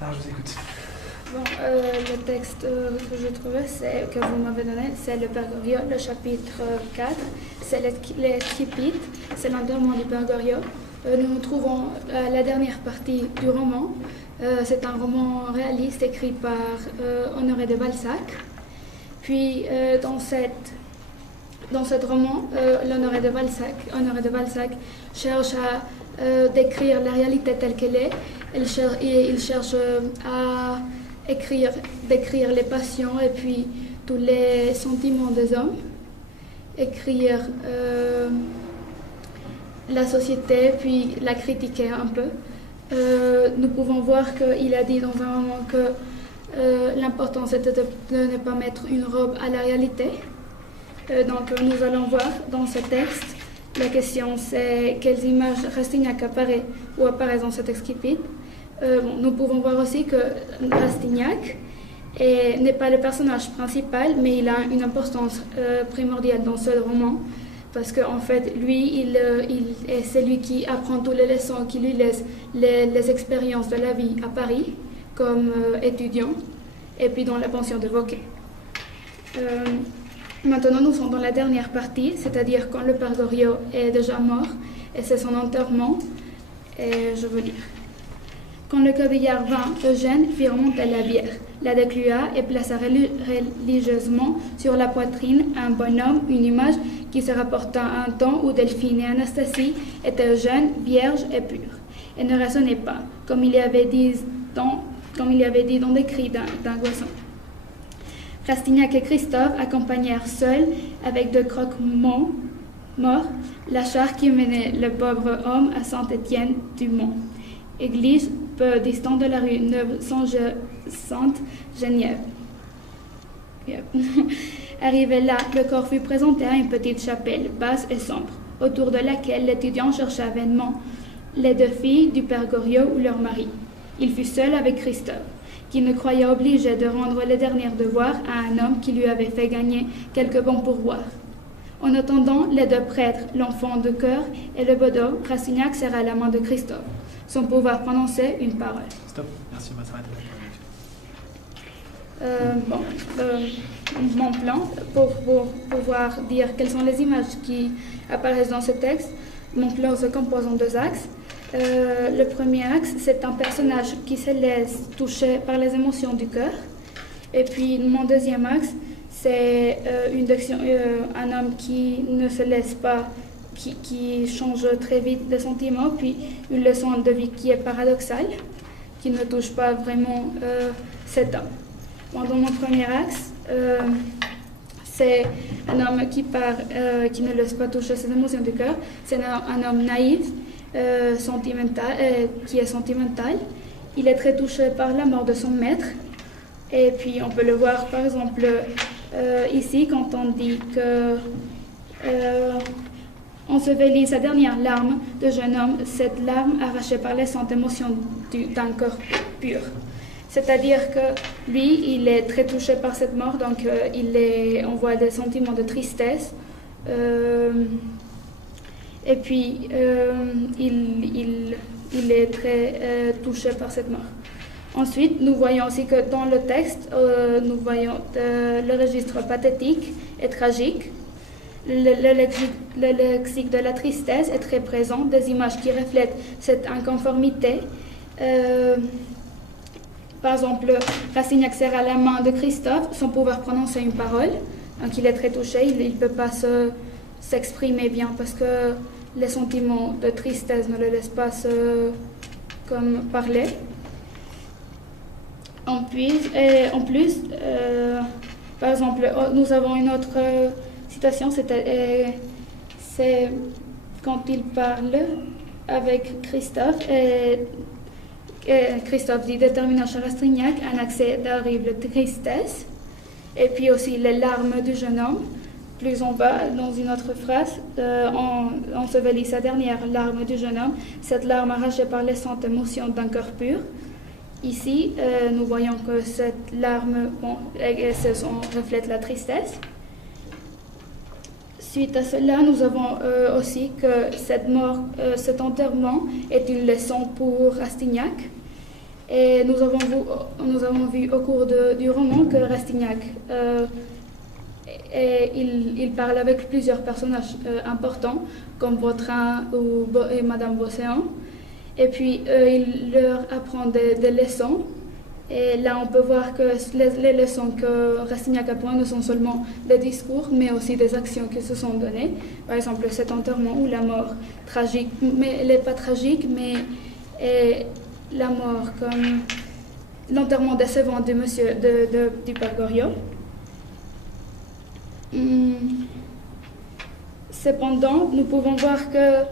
Alors, je vous écoute. Bon, le texte que je trouvais, que vous m'avez donné, c'est le Père Goriot, le chapitre 4. C'est l'esquipite, c'est l'enterrement du Père Goriot. Nous nous trouvons à la dernière partie du roman. C'est un roman réaliste écrit par Honoré de Balzac. Puis dans ce roman, Honoré de Balzac cherche à décrire la réalité telle qu'elle est. Il cherche à décrire les passions et puis tous les sentiments des hommes, écrire la société, puis la critiquer un peu. Nous pouvons voir qu'il a dit dans un moment que l'important c'était de ne pas mettre une robe à la réalité. Donc nous allons voir dans ce texte, la question c'est quelles images Rastignac apparaissent dans ce texte qui pite. Nous pouvons voir aussi que Rastignac n'est pas le personnage principal, mais il a une importance primordiale dans ce roman, parce qu'en fait, lui, c'est lui qui apprend toutes les leçons, qui lui laisse les expériences de la vie à Paris, comme étudiant, et puis dans la pension de Vauquer. Maintenant, nous sommes dans la dernière partie, c'est-à-dire quand le Père Goriot est déjà mort, et c'est son enterrement, et je veux lire. Quand le corbillard vint, Eugène fit remonter la bière, la déclua et plaça religieusement sur la poitrine un bonhomme, une image qui se rapporta à un temps où Delphine et Anastasie étaient jeunes, vierges et pures, et ne raisonnaient pas, comme il y avait dit dans des cris d'un goisson. Rastignac et Christophe accompagnèrent seuls, avec deux croque-morts, la char qui menait le pauvre homme à Saint-Étienne-du-Mont, église peu distante de la rue Neuve-Sainte-Geneviève. Arrivé là, le corps fut présenté à une petite chapelle, basse et sombre, autour de laquelle l'étudiant chercha vainement les deux filles du Père Goriot ou leur mari. Il fut seul avec Christophe, qui ne croyait obligé de rendre les derniers devoirs à un homme qui lui avait fait gagner quelques bons pourboires. En attendant, les deux prêtres, l'enfant de cœur et le bedeau, Rastignac serra la main de Christophe, sans pouvoir prononcer une parole. Stop, merci, on va s'arrêter Mon plan, pour pouvoir dire quelles sont les images qui apparaissent dans ce texte, mon plan se compose en deux axes. Le premier axe, c'est un personnage qui se laisse toucher par les émotions du cœur. Et puis mon deuxième axe, c'est un homme qui ne se laisse pas, qui change très vite de sentiments, puis une leçon de vie qui est paradoxale, qui ne touche pas vraiment cet homme. Dans mon premier axe, c'est un homme qui ne laisse pas toucher ses émotions du cœur. C'est un homme naïf, qui est sentimental. Il est très touché par la mort de son maître. Et puis on peut le voir par exemple ici quand on dit que ensevelit sa dernière larme de jeune homme, cette larme arrachée par les saintes émotions d'un corps pur. C'est-à-dire que lui, il est très touché par cette mort, donc on voit des sentiments de tristesse. Et puis, il est très touché par cette mort. Ensuite, nous voyons aussi que dans le texte, nous voyons le registre pathétique et tragique. Le lexique de la tristesse est très présent, des images qui reflètent cette inconformité. Par exemple, Rastignac serra la main de Christophe sans pouvoir prononcer une parole. Donc il est très touché, il ne peut pas s'exprimer bien parce que les sentiments de tristesse ne le laissent pas parler. En plus, par exemple, nous avons une autre citation, c'est quand il parle avec Christophe. Christophe dit déterminant chez Rastignac un accès d'horrible tristesse, et puis aussi les larmes du jeune homme. Plus en bas, dans une autre phrase, ensevelit sa dernière larme du jeune homme, cette larme arrachée par les saintes émotions d'un cœur pur. Ici, nous voyons que cette larme reflète la tristesse. Suite à cela, nous avons aussi que cette mort, cet enterrement est une leçon pour Rastignac. Et nous avons vu au cours du roman que Rastignac, il parle avec plusieurs personnages importants, comme Vautrin et Madame Bosséan. Et puis, il leur apprend des leçons. Et là, on peut voir que les leçons que Rastignac apprend ne sont seulement des discours, mais aussi des actions qui se sont données. Par exemple, cet enterrement ou la mort tragique, mais elle n'est pas tragique, mais la mort comme l'enterrement décevant du Père Goriot. Cependant, nous pouvons voir que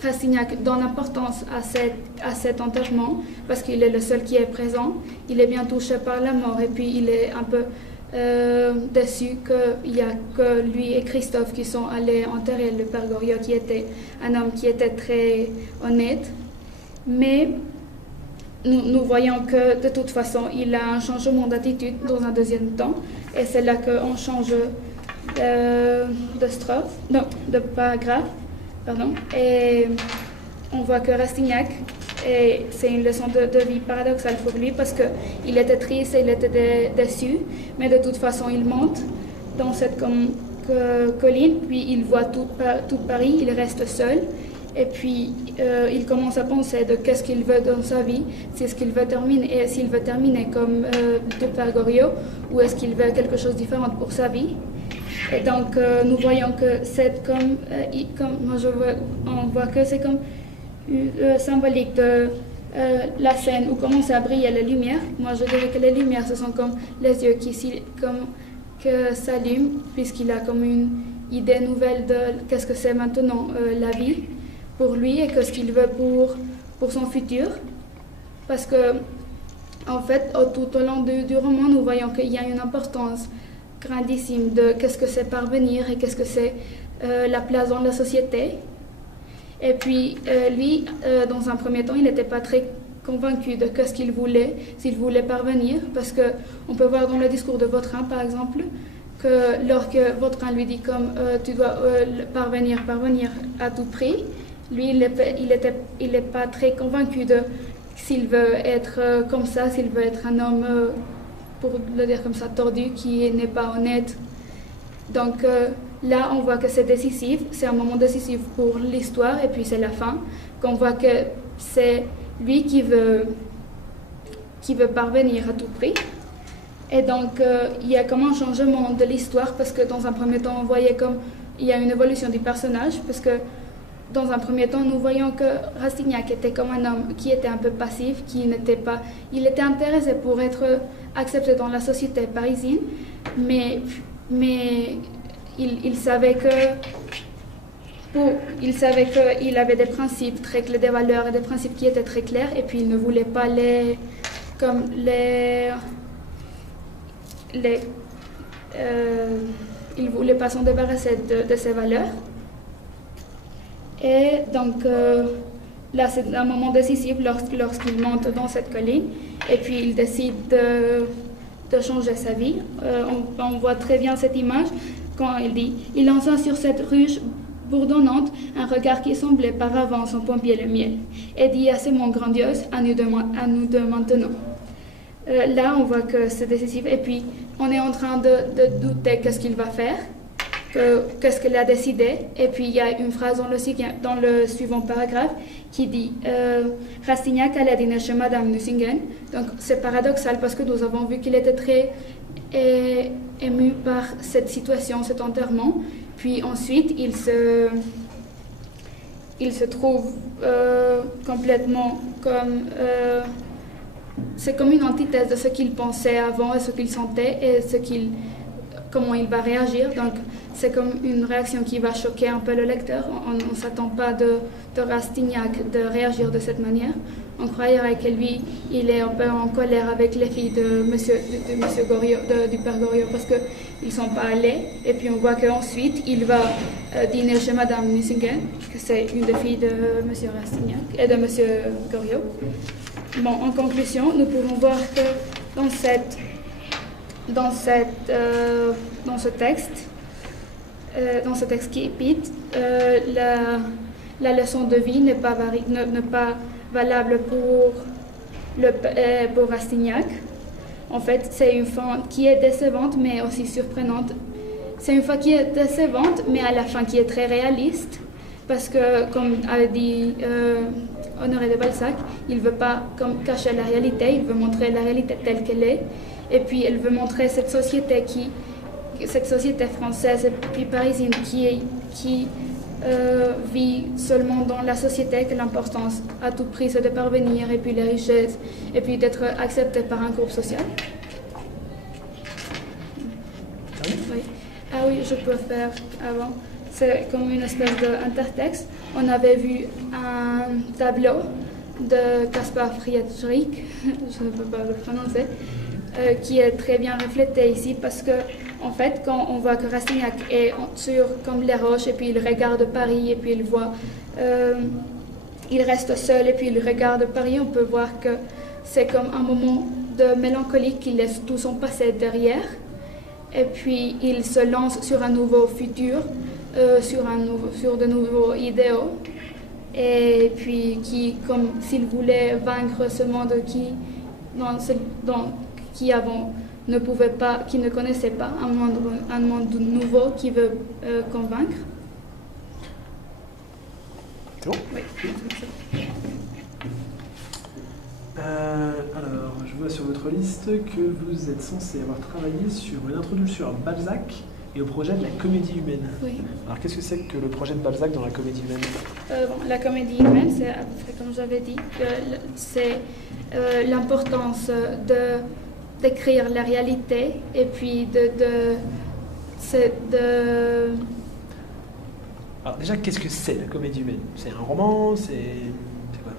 Rastignac donne importance à cet enterrement parce qu'il est le seul qui est présent. Il est bien touché par la mort et puis il est un peu déçu qu'il n'y a que lui et Christophe qui sont allés enterrer le Père Goriot, qui était un homme qui était très honnête. Mais nous voyons que de toute façon, il a un changement d'attitude dans un deuxième temps. Et c'est là qu'on change de paragraphe. Pardon. Et on voit que Rastignac, c'est une leçon de vie paradoxale pour lui parce qu'il était triste et il était déçu. Mais de toute façon, il monte dans cette colline, puis il voit tout Paris, il reste seul. Et puis, il commence à penser de qu'est-ce qu'il veut dans sa vie, s'il veut terminer comme le Père Goriot, ou est-ce qu'il veut quelque chose de différent pour sa vie. Et donc, nous voyons que c'est on voit que c'est comme symbolique de la scène où commence à briller la lumière. Moi, je dirais que les lumières, ce sont comme les yeux qui s'allument, puisqu'il a comme une idée nouvelle de qu'est-ce que c'est maintenant la vie pour lui et qu'est-ce qu'il veut pour son futur. Parce que, en fait, tout au long du roman, nous voyons qu'il y a une importance grandissime de qu'est-ce que c'est parvenir et qu'est-ce que c'est la place dans la société. Et puis, lui, dans un premier temps, il n'était pas très convaincu de ce qu'il voulait, s'il voulait parvenir, parce qu'on peut voir dans le discours de Vautrin, par exemple, que lorsque Vautrin lui dit comme tu dois parvenir à tout prix, lui, il n'est pas très convaincu de s'il veut être comme ça, s'il veut être un homme, pour le dire comme ça, tordu, qui n'est pas honnête. Donc là, on voit que c'est décisif, c'est un moment décisif pour l'histoire, et puis c'est la fin, qu'on voit que c'est lui qui veut parvenir à tout prix. Et donc, il y a comme un changement de l'histoire, parce que dans un premier temps, on voyait comme il y a une évolution du personnage, parce que dans un premier temps, nous voyons que Rastignac était comme un homme qui était un peu passif, il était intéressé pour être accepté dans la société parisienne, mais il savait qu'il avait des principes très clairs, des valeurs et des principes qui étaient très clairs, et puis il ne voulait pas il voulait pas s'en débarrasser de ses valeurs. Et donc là, c'est un moment décisif lorsqu'il monte dans cette colline, et puis il décide de changer sa vie. On voit très bien cette image quand il dit « Il lança sur cette ruche bourdonnante un regard qui semblait par avance pompier le miel, et dit à ces mots grandioses à nous deux maintenant. » Là, on voit que c'est décisif, et puis on est en train de douter qu'est-ce qu'il va faire, qu'est-ce qu'il a décidé, et puis il y a une phrase dans le suivant paragraphe qui dit Rastignac allait dîner chez Madame Nucingen. Donc c'est paradoxal parce que nous avons vu qu'il était très ému par cette situation, cet enterrement, puis ensuite il se trouve complètement comme c'est comme une antithèse de ce qu'il pensait avant et ce qu'il sentait et comment il va réagir. Donc c'est comme une réaction qui va choquer un peu le lecteur. On ne s'attend pas de Rastignac de réagir de cette manière. On croirait que lui, il est un peu en colère avec les filles de Monsieur Goriot, du Père Goriot, parce qu'ils ne sont pas allés. Et puis on voit qu'ensuite, il va dîner chez Madame Nucingen, que c'est une des filles de Monsieur Rastignac et de Monsieur Goriot. Bon, en conclusion, nous pouvons voir que dans ce texte qui épite, la leçon de vie n'est pas valable Pour Rastignac, en fait, c'est une fin qui est décevante mais aussi surprenante. C'est une fin qui est décevante mais à la fin qui est très réaliste parce que, comme avait dit Honoré de Balzac, il ne veut pas comme cacher la réalité, il veut montrer la réalité telle qu'elle est. Et puis, il veut montrer cette société française et puis parisienne qui vit seulement dans la société, que l'importance à tout prix c'est de parvenir, et puis les richesses, et puis d'être accepté par un groupe social. Oui. Ah oui, je peux faire avant. C'est comme une espèce d'intertexte. On avait vu un tableau de Caspar Friedrich, je ne peux pas le prononcer, qui est très bien reflété ici parce que, en fait, quand on voit que Rastignac est sur comme les roches et puis il regarde Paris et puis il voit, il reste seul et puis il regarde Paris, on peut voir que c'est comme un moment de mélancolie qui laisse tout son passé derrière et puis il se lance sur un nouveau futur, sur de nouveaux idéaux et puis qui, comme s'il voulait vaincre ce monde qui avant ne pouvait pas, qui ne connaissait pas un monde nouveau qui veut convaincre. C'est bon? Oui. Alors, je vois sur votre liste que vous êtes censé avoir travaillé sur une introduction à Balzac et au projet de la comédie humaine. Oui. Alors, qu'est-ce que c'est que le projet de Balzac dans la comédie humaine? La comédie humaine, c'est à peu près comme j'avais dit, c'est l'importance d'écrire la réalité et puis Alors déjà, qu'est-ce que c'est la comédie humaine? C'est un roman? C'est quoi?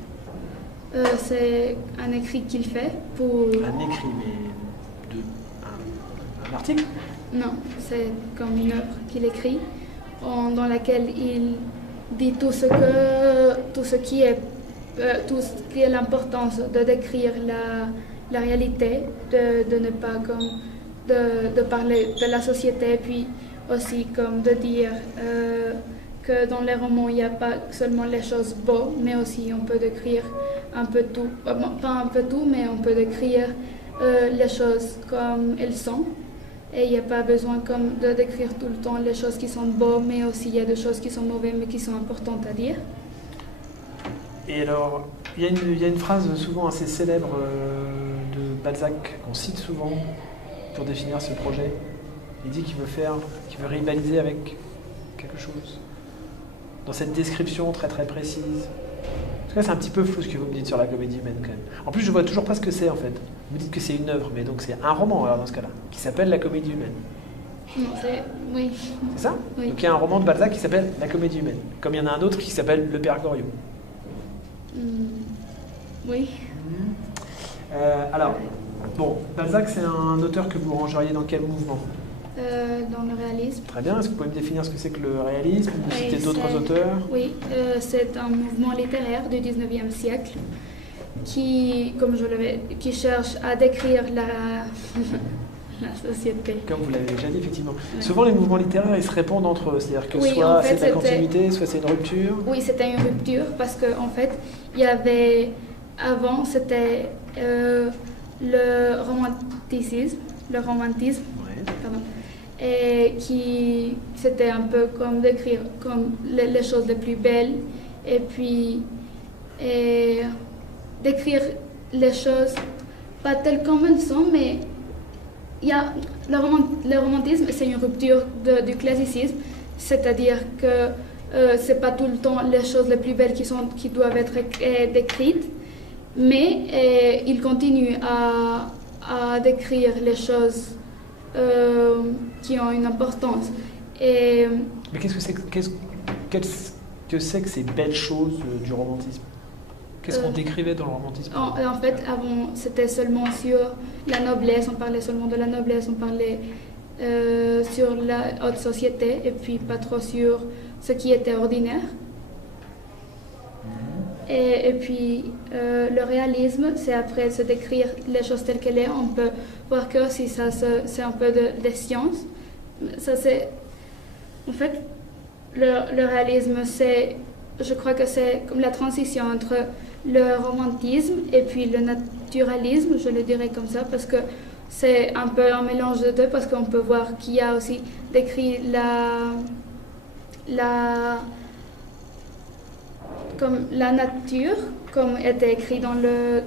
C'est un écrit qu'il fait pour... Un écrit, mais un article? Non, c'est comme une œuvre qu'il écrit, dans laquelle il dit tout ce qui est l'importance de décrire la réalité, de ne pas comme de parler de la société, puis aussi comme de dire que dans les romans il n'y a pas seulement les choses beaux, mais aussi on peut décrire un peu tout, pas un peu tout, mais on peut décrire les choses comme elles sont. Et il n'y a pas besoin comme de décrire tout le temps les choses qui sont beaux, mais aussi il y a des choses qui sont mauvaises, mais qui sont importantes à dire. Et alors, il y a une phrase souvent assez célèbre de Balzac qu'on cite souvent pour définir ce projet. Il dit qu'il veut rivaliser avec quelque chose. Dans cette description très très précise. En tout cas, c'est un petit peu flou ce que vous me dites sur la comédie humaine quand même. En plus, je vois toujours pas ce que c'est en fait. Vous me dites que c'est une œuvre, mais donc c'est un roman alors dans ce cas-là, qui s'appelle La comédie humaine. Non, oui. C'est ça? Oui. Donc il y a un roman de Balzac qui s'appelle La comédie humaine. Comme il y en a un autre qui s'appelle Le Père Goriot. Oui. Alors, bon, Balzac c'est un auteur que vous rangeriez dans quel mouvement? Dans le réalisme. Très bien, est-ce que vous pouvez me définir ce que c'est que le réalisme? Vous Oui, citez d'autres auteurs? Oui, c'est un mouvement littéraire du 19e siècle qui, comme je l'avais, qui cherche à décrire la société. Comme vous l'avez déjà dit, effectivement. Oui. Souvent, les mouvements littéraires, ils se répondent entre eux. C'est-à-dire que Oui, soit en fait, c'est de la continuité, soit c'est une rupture. Oui, c'était une rupture parce qu'en fait, il y avait... Avant, c'était le romantisme, Ouais. pardon, et qui c'était un peu comme décrire comme les choses les plus belles et puis décrire les choses pas telles comme elles sont, mais il y a le romantisme, c'est une rupture du classicisme, c'est-à-dire que c'est pas tout le temps les choses les plus belles qui doivent être décrites, mais il continue à décrire les choses qui ont une importance. Mais qu'est-ce que c'est que ces belles choses du romantisme? Qu'est-ce qu'on décrivait dans le romantisme? En fait, avant, c'était seulement sur la noblesse, on parlait seulement de la noblesse, on parlait sur la haute société, et puis pas trop sur ce qui était ordinaire. Et puis, le réalisme, c'est après se décrire les choses telles qu'elles sont. On peut voir que aussi c'est un peu de science. Ça, c'est... En fait, le réalisme, je crois que c'est comme la transition entre le romantisme et puis le naturalisme, je le dirais comme ça, parce que c'est un peu un mélange de deux, parce qu'on peut voir qu'il y a aussi décrit comme la nature, comme était écrit dans le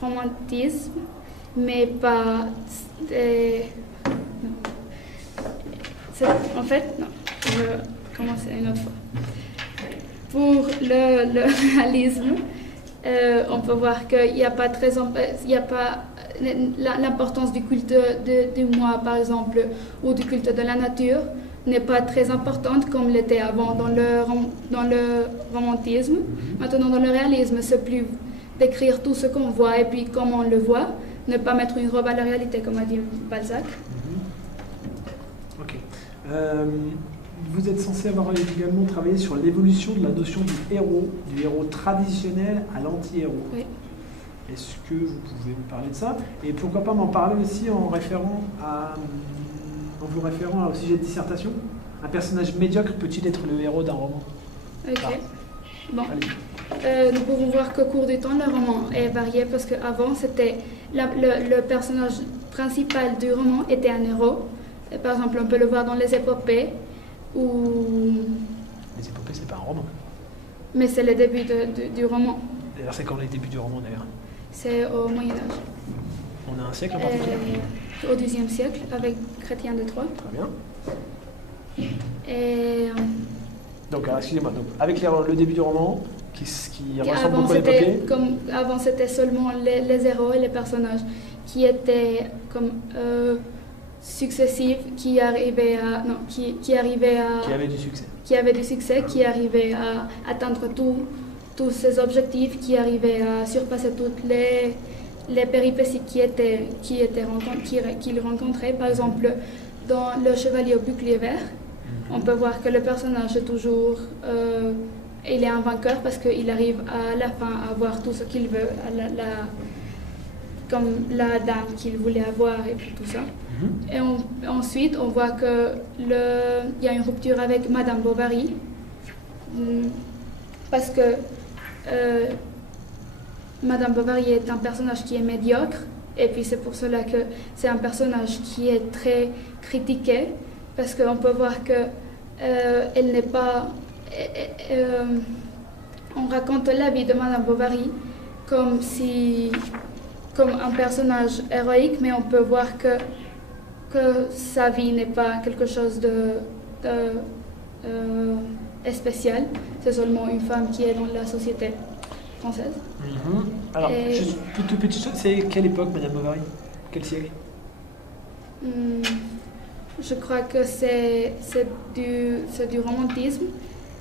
romantisme, mais pas... en fait, non, je vais commencer une autre fois. Pour le réalisme, on peut voir qu'il n'y a pas l'importance du culte du moi, par exemple, ou du culte de la nature, n'est pas très importante comme l'était avant dans le romantisme. Maintenant, dans le réalisme, c'est plus décrire tout ce qu'on voit et puis comment on le voit, ne pas mettre une robe à la réalité, comme a dit Balzac. Ok. Vous êtes censé avoir également travaillé sur l'évolution de la notion du héros traditionnel à l'anti-héros. Oui. Est-ce que vous pouvez me parler de ça? Et pourquoi pas m'en parler aussi en vous référant au sujet de dissertation? Un personnage médiocre peut-il être le héros d'un roman? Ok. Bon. Allez. Nous pouvons voir qu'au cours du temps, le roman est varié parce qu'avant, c'était le personnage principal du roman était un héros. Et par exemple, on peut le voir dans les épopées. Les épopées, c'est pas un roman. Mais c'est le début du roman. D'ailleurs, c'est quand les débuts du roman, d'ailleurs? C'est au Moyen-Âge. On a un siècle en particulier? Au XIe siècle, avec Chrétien de Troyes. Très bien. Et... Donc, excusez-moi, donc, avec le début du roman, qui ressemble beaucoup à l'épopée. Avant, c'était seulement les héros et les personnages qui étaient comme successifs, qui arrivaient à Qui avaient du succès. Qui arrivaient à atteindre tous ces objectifs, qui arrivaient à surpasser toutes les péripéties qu'ils rencontraient. Par exemple, dans Le Chevalier au bouclier vert, on peut voir que le personnage est toujours... il est un vainqueur parce qu'il arrive à la fin à avoir tout ce qu'il veut, comme la dame qu'il voulait avoir et puis tout ça. Et ensuite, on voit qu'il y a une rupture avec Madame Bovary parce que Madame Bovary est un personnage qui est médiocre et puis c'est pour cela que c'est un personnage qui est très critiqué parce qu'on peut voir que elle n'est pas... on raconte la vie de Madame Bovary comme un personnage héroïque, mais on peut voir que sa vie n'est pas quelque chose de spécial. C'est seulement une femme qui est dans la société française. Alors, juste toute petite chose, c'est quelle époque, Madame Bovary? Quel siècle? Je crois que c'est du romantisme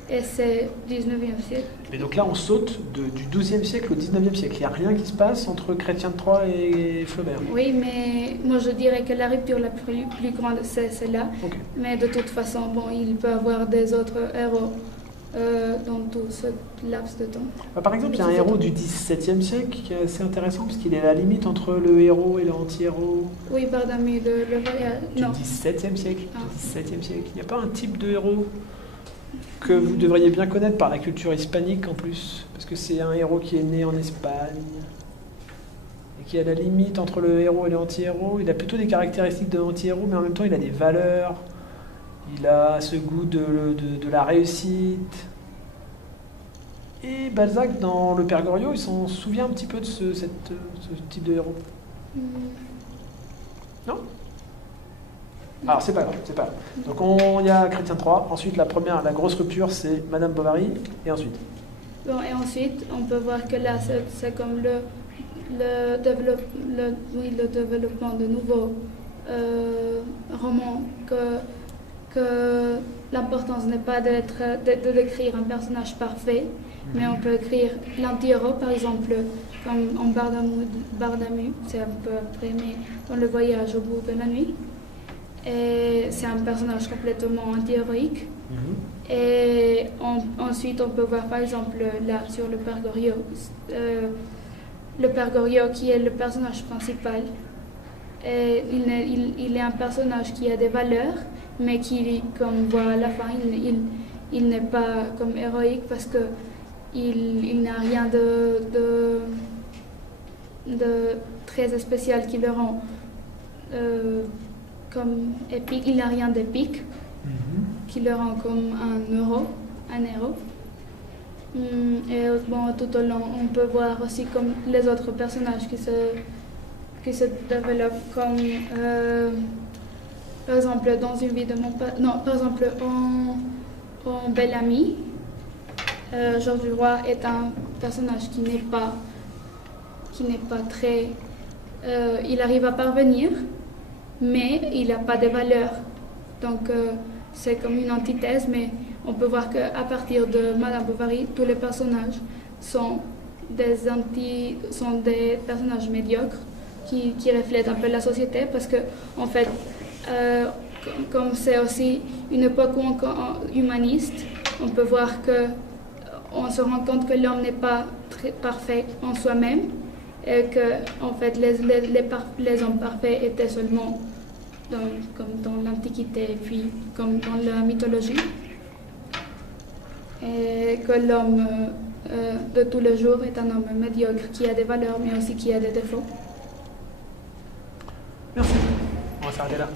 et c'est 19e siècle. Mais donc là, on saute du 12e siècle au 19e siècle. Il n'y a rien qui se passe entre Chrétien de Troyes et Flaubert. Oui, mais moi je dirais que la rupture la plus grande, c'est celle-là. Okay. Mais de toute façon, il peut y avoir des autres héros dans tout ce laps de temps. Par exemple, il y a un héros du 17e siècle qui est assez intéressant parce qu'il est à la limite entre le héros et l'anti-héros. Oui, Bardamu de Le Voyage. Du 17e siècle. Du 17e siècle. Il n'y a pas un type de héros que vous devriez bien connaître par la culture hispanique en plus, parce que c'est un héros qui est né en Espagne et qui est à la limite entre le héros et l'anti-héros. Il a plutôt des caractéristiques de l'anti-héros, mais en même temps il a des valeurs, il a ce goût de la réussite. Et Balzac, dans Le Père Goriot, il s'en souvient un petit peu de ce type de héros. Non? Alors c'est pas grave, c'est pas grave. Donc il y a Chrétien de Troyes, ensuite la grosse rupture c'est Madame Bovary, et ensuite? Et ensuite on peut voir que là c'est comme le développement de nouveaux romans, que l'importance n'est pas de décrire un personnage parfait, mais on peut écrire l'anti-héros par exemple, comme en Bardamu, c'est un peu après, mais dans Le Voyage au bout de la nuit. Et c'est un personnage complètement anti-héroïque. Et ensuite, on peut voir par exemple là sur le Père Goriot, le Père Goriot qui est le personnage principal. Et il est un personnage qui a des valeurs, mais qui, comme on voit à la fin, il n'est pas comme héroïque parce que il n'a rien de très spécial qui le rend comme épique. Il n'a rien d'épique qui le rend comme un héros. Et bon, tout au long, on peut voir aussi comme les autres personnages qui se développent comme par exemple dans une vie de mon père. Non, par exemple en Bel Ami, Georges Duroy est un personnage qui n'est pas très. Il arrive à parvenir, mais il n'a pas de valeur. Donc c'est comme une antithèse, mais on peut voir qu'à partir de Madame Bovary, tous les personnages sont des personnages médiocres qui reflètent un peu la société, parce que en fait, comme c'est aussi une époque humaniste, on peut voir que on se rend compte que l'homme n'est pas très parfait en soi-même, et que en fait les hommes parfaits étaient seulement comme dans l'Antiquité, puis comme dans la mythologie, et que l'homme de tous les jours est un homme médiocre qui a des valeurs mais aussi qui a des défauts. Merci. On va s'arrêter là.